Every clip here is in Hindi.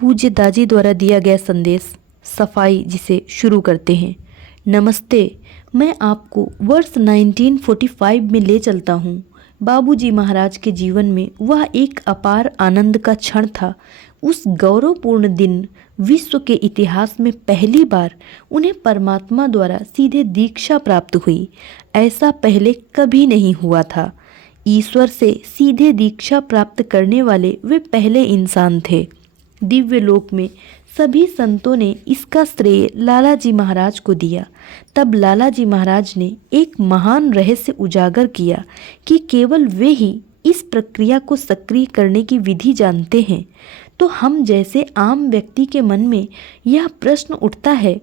पूज्य दाजी द्वारा दिया गया संदेश सफाई जिसे शुरू करते हैं। नमस्ते, मैं आपको वर्ष 1945 में ले चलता हूँ। बाबूजी महाराज के जीवन में वह एक अपार आनंद का क्षण था। उस गौरवपूर्ण दिन विश्व के इतिहास में पहली बार उन्हें परमात्मा द्वारा सीधे दीक्षा प्राप्त हुई। ऐसा पहले कभी नहीं हुआ था। ईश्वर से सीधे दीक्षा प्राप्त करने वाले वे पहले इंसान थे। दिव्य लोक में सभी संतों ने इसका श्रेय लालाजी महाराज को दिया। तब लालाजी महाराज ने एक महान रहस्य उजागर किया कि केवल वे ही इस प्रक्रिया को सक्रिय करने की विधि जानते हैं। तो हम जैसे आम व्यक्ति के मन में यह प्रश्न उठता है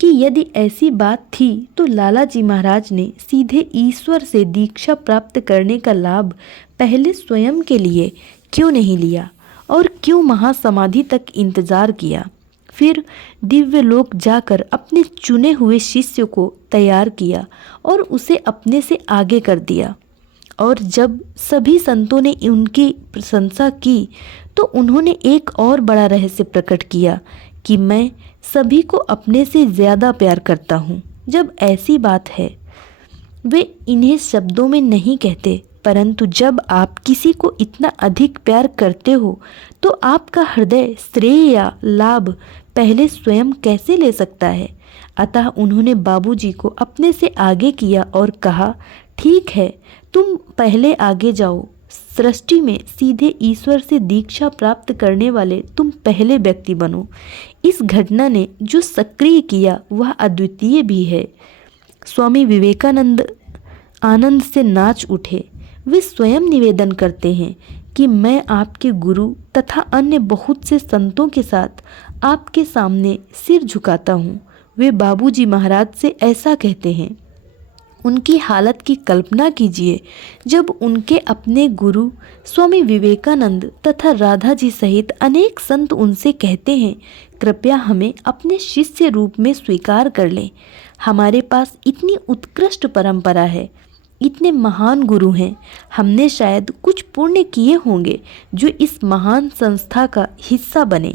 कि यदि ऐसी बात थी तो लालाजी महाराज ने सीधे ईश्वर से दीक्षा प्राप्त करने का लाभ पहले स्वयं के लिए क्यों नहीं लिया और क्यों महासमाधि तक इंतजार किया, फिर दिव्य लोक जाकर अपने चुने हुए शिष्य को तैयार किया और उसे अपने से आगे कर दिया। और जब सभी संतों ने उनकी प्रशंसा की तो उन्होंने एक और बड़ा रहस्य प्रकट किया कि मैं सभी को अपने से ज़्यादा प्यार करता हूँ। जब ऐसी बात है, वे इन्हें शब्दों में नहीं कहते, परंतु जब आप किसी को इतना अधिक प्यार करते हो तो आपका हृदय श्रेय या लाभ पहले स्वयं कैसे ले सकता है। अतः उन्होंने बाबूजी को अपने से आगे किया और कहा, ठीक है, तुम पहले आगे जाओ। सृष्टि में सीधे ईश्वर से दीक्षा प्राप्त करने वाले तुम पहले व्यक्ति बनो। इस घटना ने जो सक्रिय किया वह अद्वितीय भी है। स्वामी विवेकानंद आनंद से नाच उठे। वे स्वयं निवेदन करते हैं कि मैं आपके गुरु तथा अन्य बहुत से संतों के साथ आपके सामने सिर झुकाता हूँ। वे बाबूजी महाराज से ऐसा कहते हैं। उनकी हालत की कल्पना कीजिए जब उनके अपने गुरु स्वामी विवेकानंद तथा राधा जी सहित अनेक संत उनसे कहते हैं, कृपया हमें अपने शिष्य रूप में स्वीकार कर लें। हमारे पास इतनी उत्कृष्ट परंपरा है, इतने महान गुरु हैं, हमने शायद कुछ पुण्य किए होंगे जो इस महान संस्था का हिस्सा बने।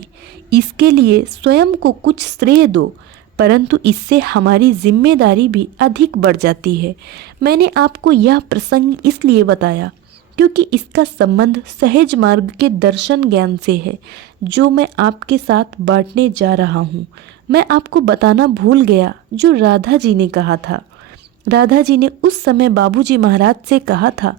इसके लिए स्वयं को कुछ श्रेय दो, परंतु इससे हमारी जिम्मेदारी भी अधिक बढ़ जाती है। मैंने आपको यह प्रसंग इसलिए बताया क्योंकि इसका संबंध सहज मार्ग के दर्शन ज्ञान से है जो मैं आपके साथ बांटने जा रहा हूँ। मैं आपको बताना भूल गया जो राधा जी ने कहा था। राधा जी ने उस समय बाबूजी महाराज से कहा था,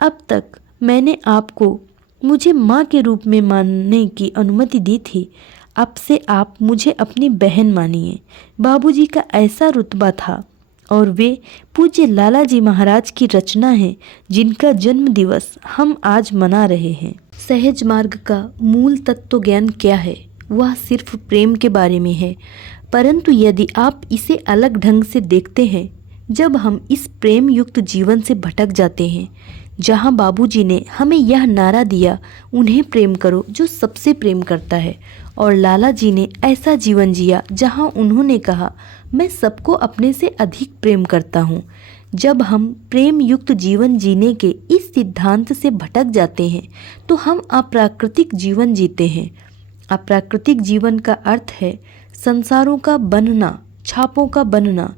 अब तक मैंने आपको मुझे माँ के रूप में मानने की अनुमति दी थी, अब से आप मुझे अपनी बहन मानिए। बाबूजी का ऐसा रुतबा था और वे पूज्य लालाजी महाराज की रचना है जिनका जन्म दिवस हम आज मना रहे हैं। सहज मार्ग का मूल तत्व ज्ञान क्या है? वह सिर्फ प्रेम के बारे में है, परंतु यदि आप इसे अलग ढंग से देखते हैं, जब हम इस प्रेम युक्त जीवन से भटक जाते हैं, जहाँ बाबूजी ने हमें यह नारा दिया, उन्हें प्रेम करो जो सबसे प्रेम करता है, और लाला जी ने ऐसा जीवन जिया जहाँ उन्होंने कहा, मैं सबको अपने से अधिक प्रेम करता हूँ। जब हम प्रेम युक्त जीवन जीने के इस सिद्धांत से भटक जाते हैं तो हम अप्राकृतिक जीवन जीते हैं। अप्राकृतिक जीवन का अर्थ है संसारों का बनना, छापों का बनना।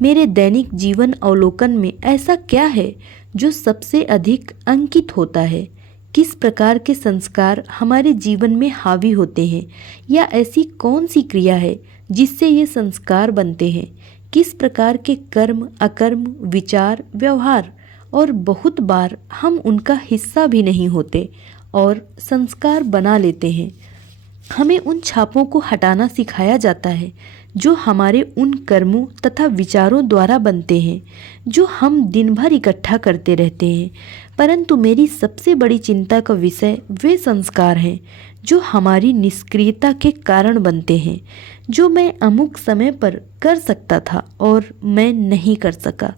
मेरे दैनिक जीवन अवलोकन में ऐसा क्या है जो सबसे अधिक अंकित होता है? किस प्रकार के संस्कार हमारे जीवन में हावी होते हैं, या ऐसी कौन सी क्रिया है जिससे ये संस्कार बनते हैं? किस प्रकार के कर्म, अकर्म, विचार, व्यवहार, और बहुत बार हम उनका हिस्सा भी नहीं होते और संस्कार बना लेते हैं। हमें उन छापों को हटाना सिखाया जाता है जो हमारे उन कर्मों तथा विचारों द्वारा बनते हैं जो हम दिन भर इकट्ठा करते रहते हैं। परंतु मेरी सबसे बड़ी चिंता का विषय वे संस्कार हैं जो हमारी निष्क्रियता के कारण बनते हैं, जो मैं अमुक समय पर कर सकता था और मैं नहीं कर सका।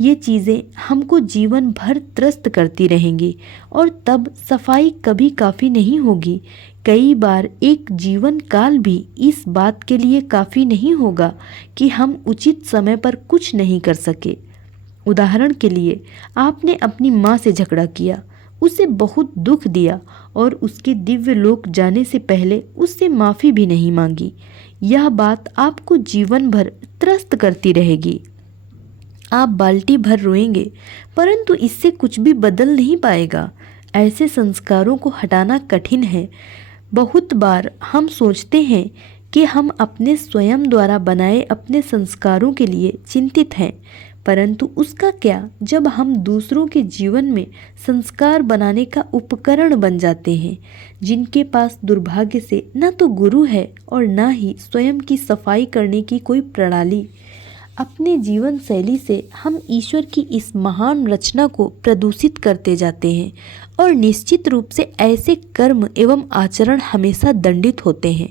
ये चीज़ें हमको जीवन भर त्रस्त करती रहेंगी और तब सफाई कभी काफ़ी नहीं होगी। कई बार एक जीवन काल भी इस बात के लिए काफ़ी नहीं होगा कि हम उचित समय पर कुछ नहीं कर सके। उदाहरण के लिए, आपने अपनी माँ से झगड़ा किया, उसे बहुत दुख दिया और उसके दिव्य लोक जाने से पहले उससे माफ़ी भी नहीं मांगी। यह बात आपको जीवन भर त्रस्त करती रहेगी। आप बाल्टी भर रोएंगे, परंतु इससे कुछ भी बदल नहीं पाएगा। ऐसे संस्कारों को हटाना कठिन है। बहुत बार हम सोचते हैं कि हम अपने स्वयं द्वारा बनाए अपने संस्कारों के लिए चिंतित हैं, परंतु उसका क्या जब हम दूसरों के जीवन में संस्कार बनाने का उपकरण बन जाते हैं, जिनके पास दुर्भाग्य से न तो गुरु है और न ही स्वयं की सफाई करने की कोई प्रणाली। अपने जीवन शैली से हम ईश्वर की इस महान रचना को प्रदूषित करते जाते हैं और निश्चित रूप से ऐसे कर्म एवं आचरण हमेशा दंडित होते हैं।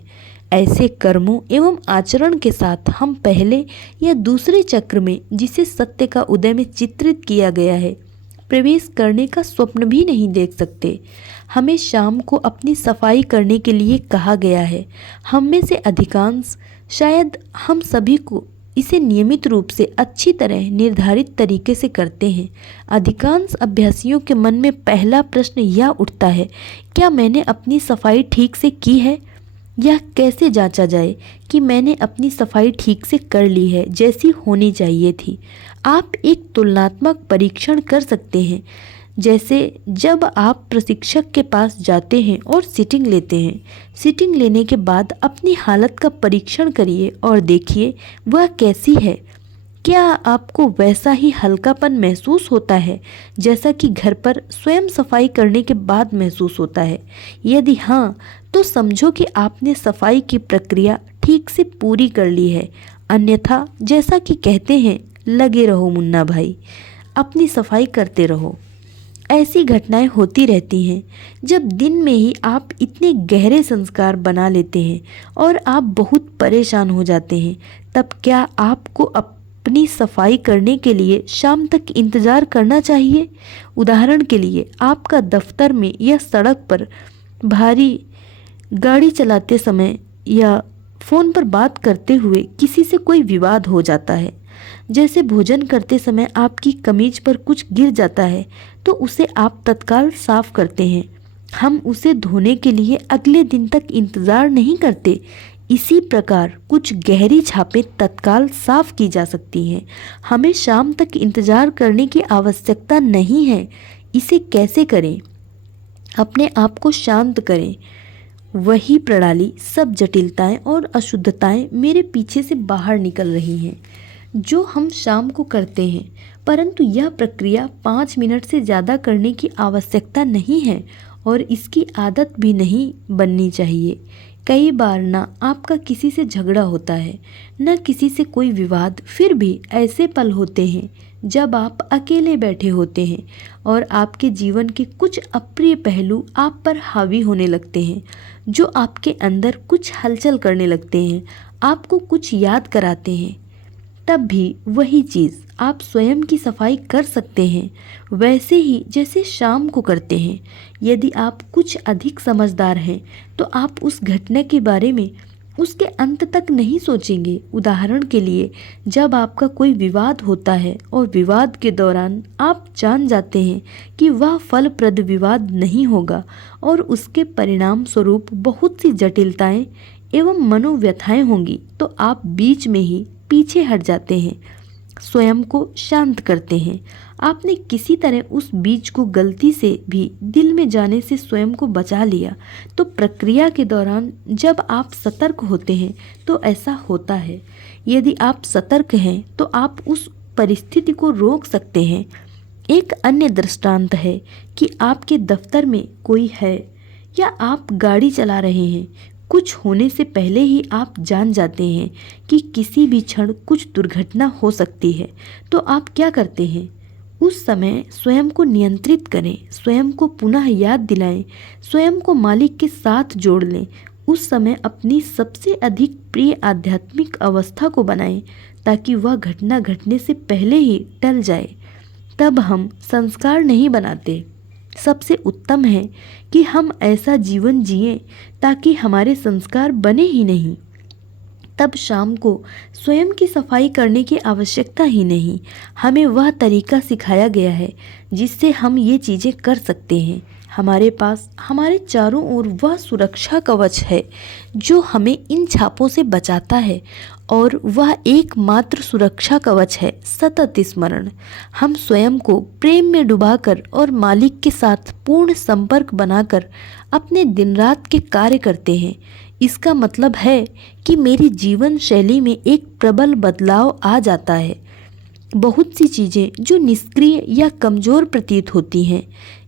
ऐसे कर्मों एवं आचरण के साथ हम पहले या दूसरे चक्र में, जिसे सत्य का उदय में चित्रित किया गया है, प्रवेश करने का स्वप्न भी नहीं देख सकते। हमें शाम को अपनी सफाई करने के लिए कहा गया है। हम में से अधिकांश, शायद हम सभी को, इसे नियमित रूप से अच्छी तरह निर्धारित तरीके से करते हैं। अधिकांश अभ्यासियों के मन में पहला प्रश्न यह उठता है, क्या मैंने अपनी सफाई ठीक से की है? यह कैसे जांचा जाए कि मैंने अपनी सफाई ठीक से कर ली है, जैसी होनी चाहिए थी? आप एक तुलनात्मक परीक्षण कर सकते हैं, जैसे जब आप प्रशिक्षक के पास जाते हैं और सीटिंग लेते हैं। सीटिंग लेने के बाद अपनी हालत का परीक्षण करिए और देखिए वह कैसी है। क्या आपको वैसा ही हल्कापन महसूस होता है जैसा कि घर पर स्वयं सफाई करने के बाद महसूस होता है? यदि हाँ, तो समझो कि आपने सफाई की प्रक्रिया ठीक से पूरी कर ली है। अन्यथा जैसा कि कहते हैं, लगे रहो मुन्ना भाई, अपनी सफाई करते रहो। ऐसी घटनाएं होती रहती हैं जब दिन में ही आप इतने गहरे संस्कार बना लेते हैं और आप बहुत परेशान हो जाते हैं। तब क्या आपको अपनी सफाई करने के लिए शाम तक इंतज़ार करना चाहिए? उदाहरण के लिए, आपका दफ्तर में या सड़क पर भारी गाड़ी चलाते समय या फ़ोन पर बात करते हुए किसी से कोई विवाद हो जाता है। जैसे भोजन करते समय आपकी कमीज पर कुछ गिर जाता है तो उसे आप तत्काल साफ करते हैं। हम उसे धोने के लिए अगले दिन तक इंतज़ार नहीं करते। इसी प्रकार कुछ गहरी छापें तत्काल साफ की जा सकती हैं। हमें शाम तक इंतज़ार करने की आवश्यकता नहीं है। इसे कैसे करें? अपने आप को शांत करें। वही प्रणाली, सब जटिलताएं और अशुद्धताएं मेरे पीछे से बाहर निकल रही हैं जो हम शाम को करते हैं, परंतु यह प्रक्रिया 5 मिनट से ज़्यादा करने की आवश्यकता नहीं है और इसकी आदत भी नहीं बननी चाहिए। कई बार ना आपका किसी से झगड़ा होता है, न किसी से कोई विवाद, फिर भी ऐसे पल होते हैं जब आप अकेले बैठे होते हैं और आपके जीवन के कुछ अप्रिय पहलू आप पर हावी होने लगते हैं, जो आपके अंदर कुछ हलचल करने लगते हैं, आपको कुछ याद कराते हैं। तब भी वही चीज़ आप स्वयं की सफाई कर सकते हैं, वैसे ही जैसे शाम को करते हैं। यदि आप कुछ अधिक समझदार हैं तो आप उस घटना के बारे में उसके अंत तक नहीं सोचेंगे। उदाहरण के लिए, जब आपका कोई विवाद होता है और विवाद के दौरान आप जान जाते हैं कि वह फलप्रद विवाद नहीं होगा और उसके परिणाम स्वरूप बहुत सी जटिलताएं एवं मनोव्यथाएं होंगी, तो आप बीच में ही पीछे हट जाते हैं, स्वयं को शांत करते हैं। आपने किसी तरह उस बीज को गलती से भी दिल में जाने से स्वयं को बचा लिया, तो प्रक्रिया के दौरान जब आप सतर्क होते हैं तो ऐसा होता है। यदि आप सतर्क हैं तो आप उस परिस्थिति को रोक सकते हैं। एक अन्य दृष्टांत है कि आपके दफ्तर में कोई है या आप गाड़ी चला रहे हैं। कुछ होने से पहले ही आप जान जाते हैं कि किसी भी क्षण कुछ दुर्घटना हो सकती है, तो आप क्या करते हैं? उस समय स्वयं को नियंत्रित करें, स्वयं को पुनः याद दिलाएं, स्वयं को मालिक के साथ जोड़ लें। उस समय अपनी सबसे अधिक प्रिय आध्यात्मिक अवस्था को बनाएं ताकि वह घटना घटने से पहले ही टल जाए। तब हम संस्कार नहीं बनाते। सबसे उत्तम है कि हम ऐसा जीवन जिएं ताकि हमारे संस्कार बने ही नहीं। तब शाम को स्वयं की सफाई करने की आवश्यकता ही नहीं। हमें वह तरीका सिखाया गया है जिससे हम ये चीज़ें कर सकते हैं। हमारे पास हमारे चारों ओर वह सुरक्षा कवच है जो हमें इन छापों से बचाता है, और वह एकमात्र सुरक्षा कवच है सतत स्मरण। हम स्वयं को प्रेम में डुबाकर और मालिक के साथ पूर्ण संपर्क बनाकर अपने दिन रात के कार्य करते हैं। इसका मतलब है कि मेरी जीवन शैली में एक प्रबल बदलाव आ जाता है। बहुत सी चीज़ें जो निष्क्रिय या कमज़ोर प्रतीत होती हैं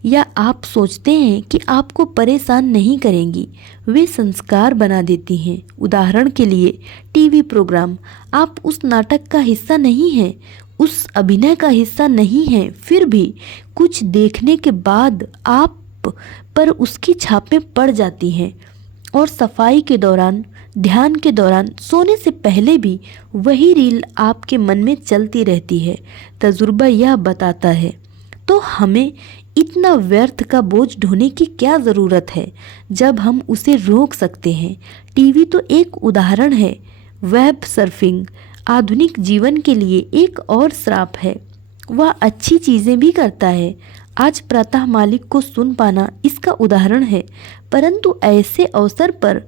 या आप सोचते हैं कि आपको परेशान नहीं करेंगी, वे संस्कार बना देती हैं। उदाहरण के लिए टीवी प्रोग्राम, आप उस नाटक का हिस्सा नहीं हैं, उस अभिनय का हिस्सा नहीं हैं, फिर भी कुछ देखने के बाद आप पर उसकी छापें पड़ जाती हैं। और सफाई के दौरान, ध्यान के दौरान, सोने से पहले भी वही रील आपके मन में चलती रहती है। तजुर्बा यह बताता है। तो हमें इतना व्यर्थ का बोझ ढोने की क्या ज़रूरत है जब हम उसे रोक सकते हैं। टीवी तो एक उदाहरण है। वेब सर्फिंग आधुनिक जीवन के लिए एक और श्राप है। वह अच्छी चीज़ें भी करता है। आज प्रातः मालिक को सुन पाना इसका उदाहरण है, परंतु ऐसे अवसर पर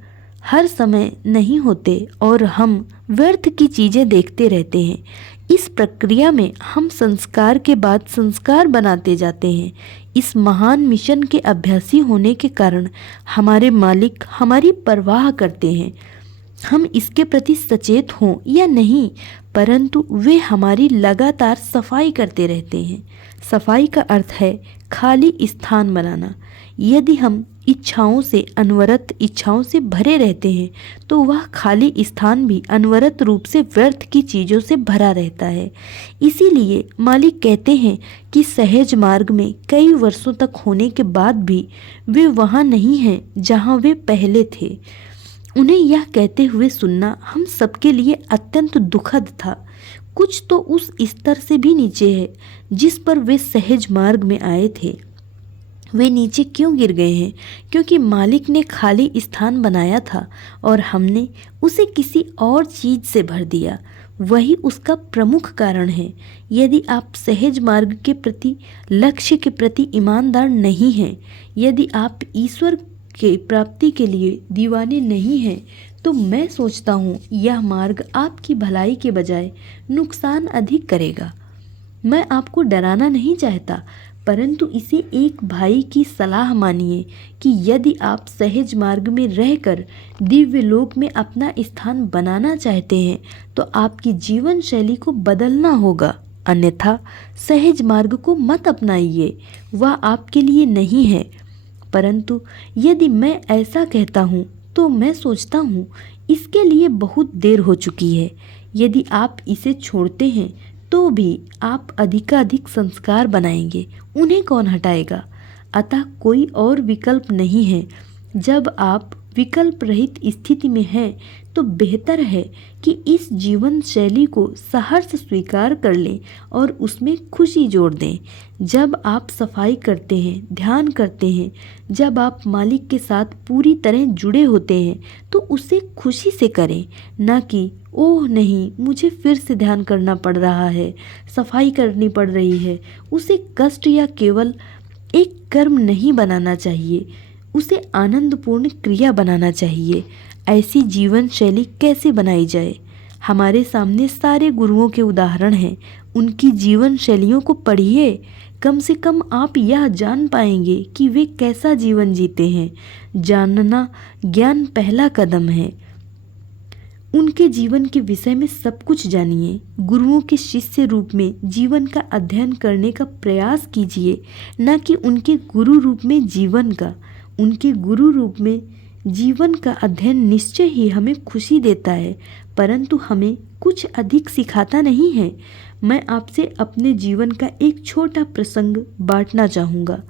हर समय नहीं होते और हम व्यर्थ की चीज़ें देखते रहते हैं। इस प्रक्रिया में हम संस्कार के बाद संस्कार बनाते जाते हैं। इस महान मिशन के अभ्यासी होने के कारण हमारे मालिक हमारी परवाह करते हैं। हम इसके प्रति सचेत हों या नहीं, परंतु वे हमारी लगातार सफाई करते रहते हैं। सफाई का अर्थ है खाली स्थान बनाना। यदि हम इच्छाओं से, अनवरत इच्छाओं से भरे रहते हैं तो वह खाली स्थान भी अनवरत रूप से व्यर्थ की चीज़ों से भरा रहता है। इसीलिए मालिक कहते हैं कि सहज मार्ग में कई वर्षों तक होने के बाद भी वे वहाँ नहीं हैं जहाँ वे पहले थे। उन्हें यह कहते हुए सुनना हम सबके लिए अत्यंत दुखद था। कुछ तो उस स्तर से भी नीचे है जिस पर वे सहज मार्ग में आए थे। वे नीचे क्यों गिर गए हैं? क्योंकि मालिक ने खाली स्थान बनाया था और हमने उसे किसी और चीज़ से भर दिया। वही उसका प्रमुख कारण है। यदि आप सहज मार्ग के प्रति, लक्ष्य के प्रति ईमानदार नहीं हैं, यदि आप ईश्वर के प्राप्ति के लिए दीवाने नहीं हैं, तो मैं सोचता हूँ यह मार्ग आपकी भलाई के बजाय नुकसान अधिक करेगा। मैं आपको डराना नहीं चाहता, परंतु इसे एक भाई की सलाह मानिए कि यदि आप सहज मार्ग में रहकर दिव्य लोक में अपना स्थान बनाना चाहते हैं तो आपकी जीवन शैली को बदलना होगा। अन्यथा सहज मार्ग को मत अपनाइए, वह आपके लिए नहीं है। परंतु यदि मैं ऐसा कहता हूँ तो मैं सोचता हूँ इसके लिए बहुत देर हो चुकी है। यदि आप इसे छोड़ते हैं तो भी आप अधिकाधिक संस्कार बनाएंगे, उन्हें कौन हटाएगा? अतः कोई और विकल्प नहीं है। जब आप विकल्प रहित स्थिति में हैं तो बेहतर है कि इस जीवन शैली को सहर्ष स्वीकार कर लें और उसमें खुशी जोड़ दें। जब आप सफाई करते हैं, ध्यान करते हैं, जब आप मालिक के साथ पूरी तरह जुड़े होते हैं तो उसे खुशी से करें, ना कि ओह नहीं मुझे फिर से ध्यान करना पड़ रहा है, सफाई करनी पड़ रही है। उसे कष्ट या केवल एक कर्म नहीं बनाना चाहिए, उसे आनंदपूर्ण क्रिया बनाना चाहिए। ऐसी जीवन शैली कैसे बनाई जाए? हमारे सामने सारे गुरुओं के उदाहरण हैं। उनकी जीवन शैलियों को पढ़िए। कम से कम आप यह जान पाएंगे कि वे कैसा जीवन जीते हैं। जानना ज्ञान पहला कदम है। उनके जीवन के विषय में सब कुछ जानिए। गुरुओं के शिष्य रूप में जीवन का अध्ययन करने का प्रयास कीजिए, न कि उनके गुरु रूप में जीवन का। उनके गुरु रूप में जीवन का अध्ययन निश्चय ही हमें खुशी देता है, परंतु हमें कुछ अधिक सिखाता नहीं है। मैं आपसे अपने जीवन का एक छोटा प्रसंग बांटना चाहूँगा।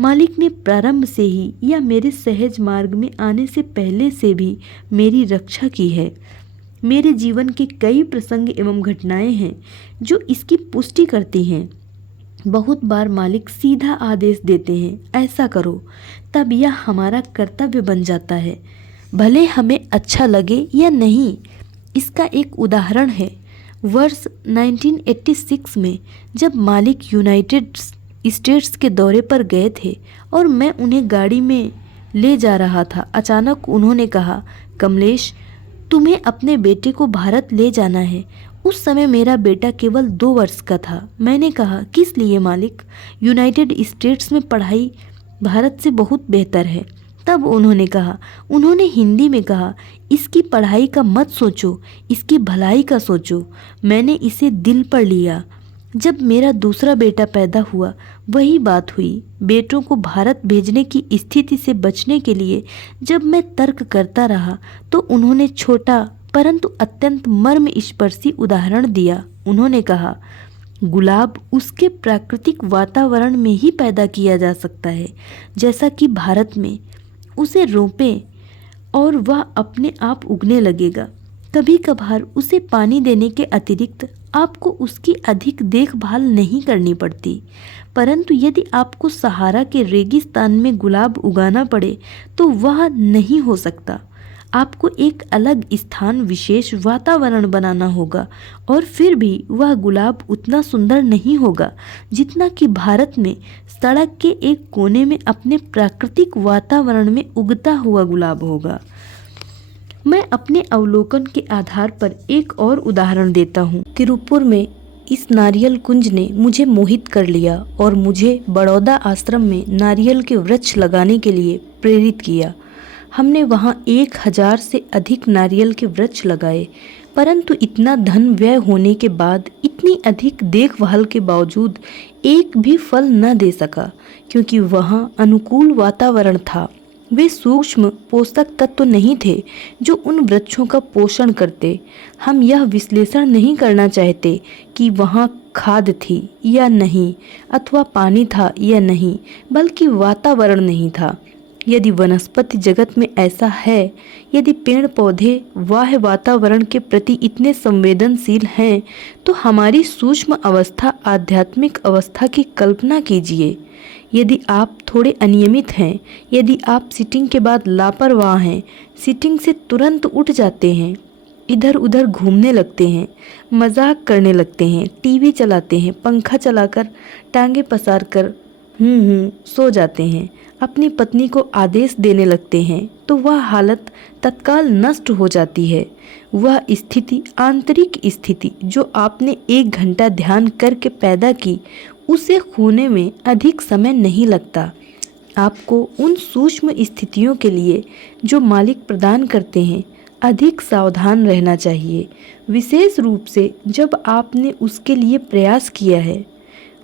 मालिक ने प्रारंभ से ही या मेरे सहज मार्ग में आने से पहले से भी मेरी रक्षा की है। मेरे जीवन के कई प्रसंग एवं घटनाएं हैं जो इसकी पुष्टि करती हैं। बहुत बार मालिक सीधा आदेश देते हैं, ऐसा करो, तब यह हमारा कर्तव्य बन जाता है, भले हमें अच्छा लगे या नहीं। इसका एक उदाहरण है। वर्ष 1986 में जब मालिक यूनाइटेड स्टेट्स के दौरे पर गए थे और मैं उन्हें गाड़ी में ले जा रहा था, अचानक उन्होंने कहा, कमलेश, तुम्हें अपने बेटे को भारत ले जाना है। उस समय मेरा बेटा केवल 2 वर्ष का था। मैंने कहा, किस लिए मालिक? यूनाइटेड स्टेट्स में पढ़ाई भारत से बहुत बेहतर है। तब उन्होंने हिंदी में कहा, इसकी पढ़ाई का मत सोचो, इसकी भलाई का सोचो। मैंने इसे दिल पर लिया। जब मेरा दूसरा बेटा पैदा हुआ, वही बात हुई। बेटों को भारत भेजने की स्थिति से बचने के लिए जब मैं तर्क करता रहा तो उन्होंने छोटा परंतु अत्यंत मर्मस्पर्शी उदाहरण दिया। उन्होंने कहा, गुलाब उसके प्राकृतिक वातावरण में ही पैदा किया जा सकता है, जैसा कि भारत में। उसे रोपें और वह अपने आप उगने लगेगा। कभी कभार उसे पानी देने के अतिरिक्त आपको उसकी अधिक देखभाल नहीं करनी पड़ती, परंतु यदि आपको सहारा के रेगिस्तान में गुलाब उगाना पड़े तो वह नहीं हो सकता। आपको एक अलग स्थान, विशेष वातावरण बनाना होगा और फिर भी वह गुलाब उतना सुंदर नहीं होगा जितना कि भारत में सड़क के एक कोने में अपने प्राकृतिक वातावरण में उगता हुआ गुलाब होगा। मैं अपने अवलोकन के आधार पर एक और उदाहरण देता हूँ। तिरुपुर में इस नारियल कुंज ने मुझे मोहित कर लिया और मुझे बड़ौदा आश्रम में नारियल के वृक्ष लगाने के लिए प्रेरित किया। हमने वहाँ 1000 से अधिक नारियल के वृक्ष लगाए, परंतु इतना धन व्यय होने के बाद, इतनी अधिक देखभाल के बावजूद एक भी फल न दे सका, क्योंकि वहाँ अनुकूल वातावरण था। वे सूक्ष्म पोषक तत्व नहीं थे जो उन वृक्षों का पोषण करते। हम यह विश्लेषण नहीं करना चाहते कि वहाँ खाद थी या नहीं, अथवा पानी था या नहीं, बल्कि वातावरण नहीं था। यदि वनस्पति जगत में ऐसा है, यदि पेड़ पौधे बाह्य वातावरण के प्रति इतने संवेदनशील हैं, तो हमारी सूक्ष्म अवस्था, आध्यात्मिक अवस्था की कल्पना कीजिए। यदि आप थोड़े अनियमित हैं, यदि आप सीटिंग के बाद लापरवाह हैं, सीटिंग से तुरंत उठ जाते हैं, इधर उधर घूमने लगते हैं, मजाक करने लगते हैं, टीवी चलाते हैं, पंखा चलाकर टांगे पसार कर सो जाते हैं, अपनी पत्नी को आदेश देने लगते हैं, तो वह हालत तत्काल नष्ट हो जाती है। वह स्थिति, आंतरिक स्थिति जो आपने 1 घंटा ध्यान करके पैदा की, उसे खोने में अधिक समय नहीं लगता। आपको उन सूक्ष्म स्थितियों के लिए जो मालिक प्रदान करते हैं अधिक सावधान रहना चाहिए, विशेष रूप से जब आपने उसके लिए प्रयास किया है।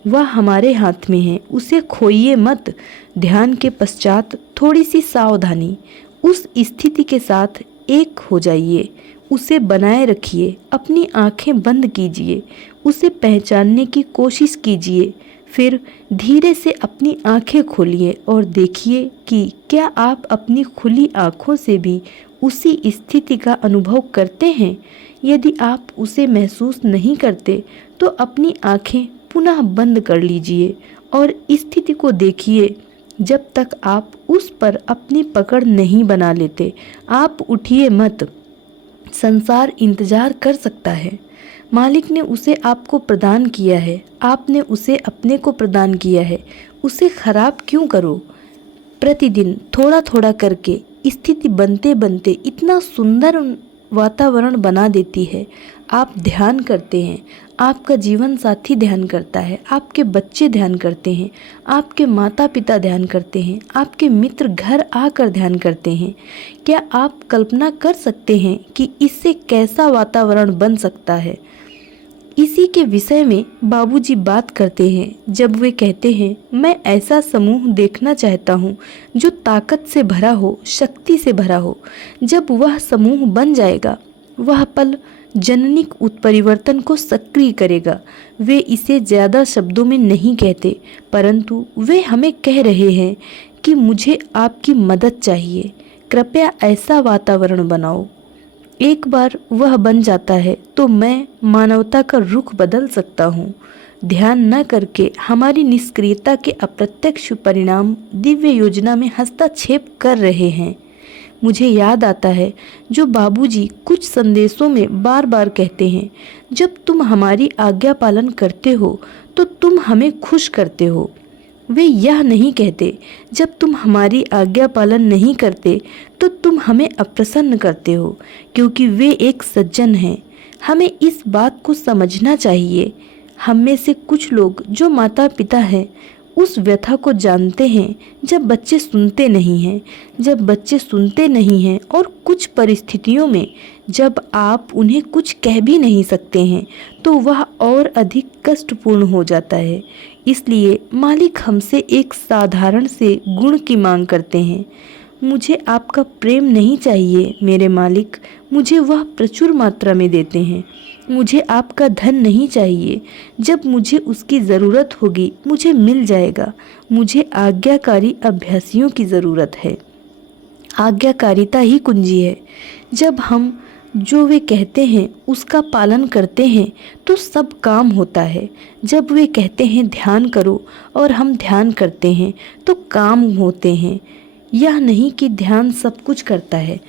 वह हमारे हाथ में है, उसे खोइए मत। ध्यान के पश्चात थोड़ी सी सावधानी, उस स्थिति के साथ एक हो जाइए, उसे बनाए रखिए, अपनी आंखें बंद कीजिए, उसे पहचानने की कोशिश कीजिए, फिर धीरे से अपनी आंखें खोलिए और देखिए कि क्या आप अपनी खुली आंखों से भी उसी स्थिति का अनुभव करते हैं। यदि आप उसे महसूस नहीं करते तो अपनी आंखें पुनः बंद कर लीजिए और स्थिति को देखिए जब तक आप उस पर अपनी पकड़ नहीं बना लेते। आप उठिए मत, संसार इंतजार कर सकता है। मालिक ने उसे आपको प्रदान किया है, आपने उसे अपने को प्रदान किया है, उसे खराब क्यों करो। प्रतिदिन थोड़ा थोड़ा करके स्थिति बनते बनते इतना सुंदर वातावरण बना देती है। आप ध्यान करते हैं, आपका जीवन साथी ध्यान करता है, आपके बच्चे ध्यान करते हैं, आपके माता पिता ध्यान करते हैं, आपके मित्र घर आकर ध्यान करते हैं। क्या आप कल्पना कर सकते हैं कि इससे कैसा वातावरण बन सकता है। इसी के विषय में बाबूजी बात करते हैं जब वे कहते हैं, मैं ऐसा समूह देखना चाहता हूँ जो ताकत से भरा हो, शक्ति से भरा हो। जब वह समूह बन जाएगा, वह पल जननिक उत्परिवर्तन को सक्रिय करेगा। वे इसे ज़्यादा शब्दों में नहीं कहते, परंतु वे हमें कह रहे हैं कि मुझे आपकी मदद चाहिए, कृपया ऐसा वातावरण बनाओ। एक बार वह बन जाता है तो मैं मानवता का रुख बदल सकता हूँ। ध्यान न करके हमारी निष्क्रियता के अप्रत्यक्ष परिणाम दिव्य योजना में हस्तक्षेप कर रहे हैं। मुझे याद आता है जो बाबूजी कुछ संदेशों में बार बार कहते हैं, जब तुम हमारी आज्ञा पालन करते हो तो तुम हमें खुश करते हो। वे यह नहीं कहते, जब तुम हमारी आज्ञा पालन नहीं करते तो तुम हमें अप्रसन्न करते हो, क्योंकि वे एक सज्जन हैं। हमें इस बात को समझना चाहिए। हम में से कुछ लोग जो माता पिता हैं उस व्यथा को जानते हैं जब बच्चे सुनते नहीं हैं, जब बच्चे सुनते नहीं हैं और कुछ परिस्थितियों में जब आप उन्हें कुछ कह भी नहीं सकते हैं तो वह और अधिक कष्टपूर्ण हो जाता है। इसलिए मालिक हमसे एक साधारण से गुण की मांग करते हैं। मुझे आपका प्रेम नहीं चाहिए मेरे मालिक, मुझे वह प्रचुर मात्रा में देते हैं। मुझे आपका धन नहीं चाहिए, जब मुझे उसकी ज़रूरत होगी मुझे मिल जाएगा। मुझे आज्ञाकारी अभ्यासियों की ज़रूरत है। आज्ञाकारिता ही कुंजी है। जब हम जो वे कहते हैं उसका पालन करते हैं तो सब काम होता है। जब वे कहते हैं ध्यान करो और हम ध्यान करते हैं तो काम होते हैं। यह नहीं कि ध्यान सब कुछ करता है,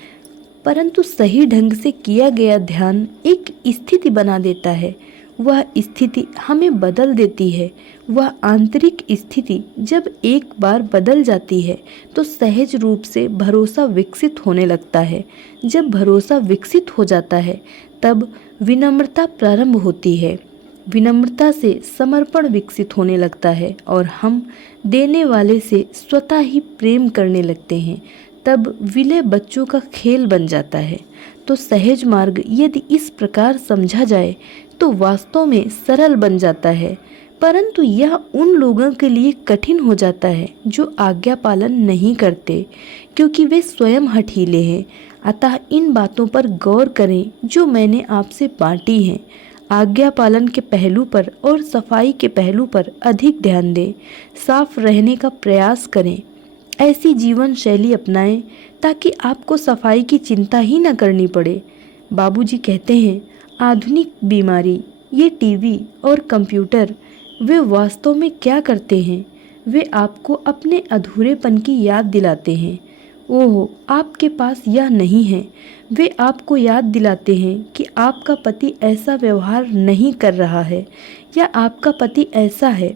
परंतु सही ढंग से किया गया ध्यान एक स्थिति बना देता है। वह स्थिति हमें बदल देती है। वह आंतरिक स्थिति जब एक बार बदल जाती है तो सहज रूप से भरोसा विकसित होने लगता है। जब भरोसा विकसित हो जाता है तब विनम्रता प्रारंभ होती है। विनम्रता से समर्पण विकसित होने लगता है और हम देने वाले से स्वतः ही प्रेम करने लगते हैं। तब विलय बच्चों का खेल बन जाता है। तो सहज मार्ग यदि इस प्रकार समझा जाए तो वास्तव में सरल बन जाता है, परंतु यह उन लोगों के लिए कठिन हो जाता है जो आज्ञा पालन नहीं करते, क्योंकि वे स्वयं हठीले हैं। अतः इन बातों पर गौर करें जो मैंने आपसे बांटी हैं। आज्ञा पालन के पहलू पर और सफाई के पहलू पर अधिक ध्यान दें। साफ रहने का प्रयास करें। ऐसी जीवन शैली अपनाएं ताकि आपको सफाई की चिंता ही न करनी पड़े। बाबूजी कहते हैं, आधुनिक बीमारी, ये टीवी और कंप्यूटर, वे वास्तव में क्या करते हैं? वे आपको अपने अधूरेपन की याद दिलाते हैं। ओह, आपके पास यह नहीं है। वे आपको याद दिलाते हैं कि आपका पति ऐसा व्यवहार नहीं कर रहा है, या आपका पति ऐसा है,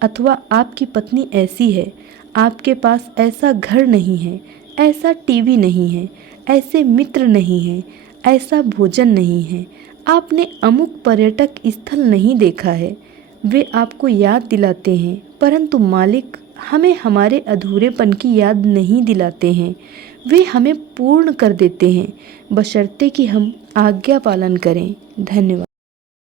अथवा आपकी पत्नी ऐसी है। आपके पास ऐसा घर नहीं है, ऐसा टीवी नहीं है, ऐसे मित्र नहीं हैं, ऐसा भोजन नहीं है, आपने अमुक पर्यटक स्थल नहीं देखा है। वे आपको याद दिलाते हैं, परंतु मालिक हमें हमारे अधूरेपन की याद नहीं दिलाते हैं। वे हमें पूर्ण कर देते हैं, बशर्ते कि हम आज्ञा पालन करें। धन्यवाद।